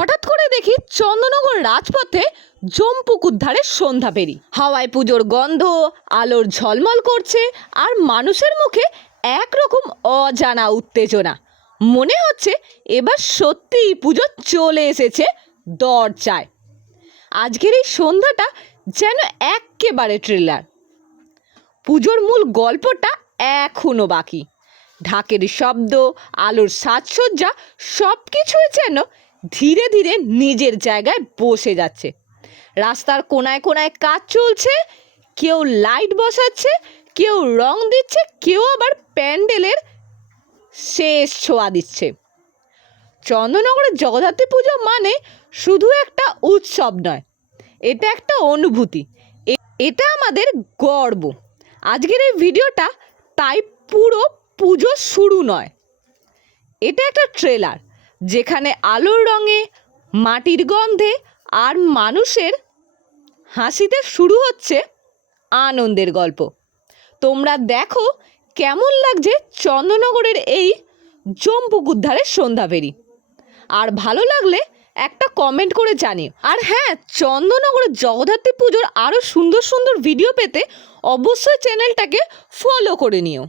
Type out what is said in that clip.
হঠাৎ করে দেখি চন্দ্রনগর রাজপথে জমপুকুর ধারে সন্ধ্যা পেরি হাওয়ায় পুজোর গন্ধ, আলোর ঝলমল করছে আর মানুষের মুখে একরকম অজানা উত্তেজনা। মনে হচ্ছে এবার সত্যিই পুজো চলে এসেছে দরজায়। আজকের এই সন্ধ্যাটা যেন এক্কেবারে ট্রেলার পুজোর মূল গল্পটা এখনও বাকি। ঢাকের শব্দ, আলোর সাজসজ্জা সব কিছুই যেন ধীরে ধীরে নিজের জায়গায় বসে যাচ্ছে। রাস্তার কোনায় কোনায় কাজ চলছে, কেউ লাইট বসাচ্ছে, কেউ রং দিচ্ছে, কেউ আবার প্যান্ডেলের শেষ ছোঁয়া দিচ্ছে। চন্দ্রনগরের জগদ্ধাত্রী পুজো মানে শুধু একটা উৎসব নয়, এটা একটা অনুভূতি। এটা আমাদের গর্ব। আজকের এই ভিডিওটা তাই পুরো পুজো শুরু নয়। এটা একটা ট্রেলার। যেখানে আলোর রঙে, মাটির গন্ধে আর মানুষের হাসিতে শুরু হচ্ছে আনন্দের গল্প। তোমরা দেখো কেমন লাগছে চন্দ্রনগরের এই জম্পুকুর ধারে সন্ধ্যাবেরি আর ভালো লাগলে একটা কমেন্ট করে জানিও। আর হ্যাঁ চন্দ্রনগরের জগদ্ধাত্রী পুজোর আরও সুন্দর সুন্দর ভিডিও পেতে অবশ্যই চ্যানেলটাকে ফলো করে নিও।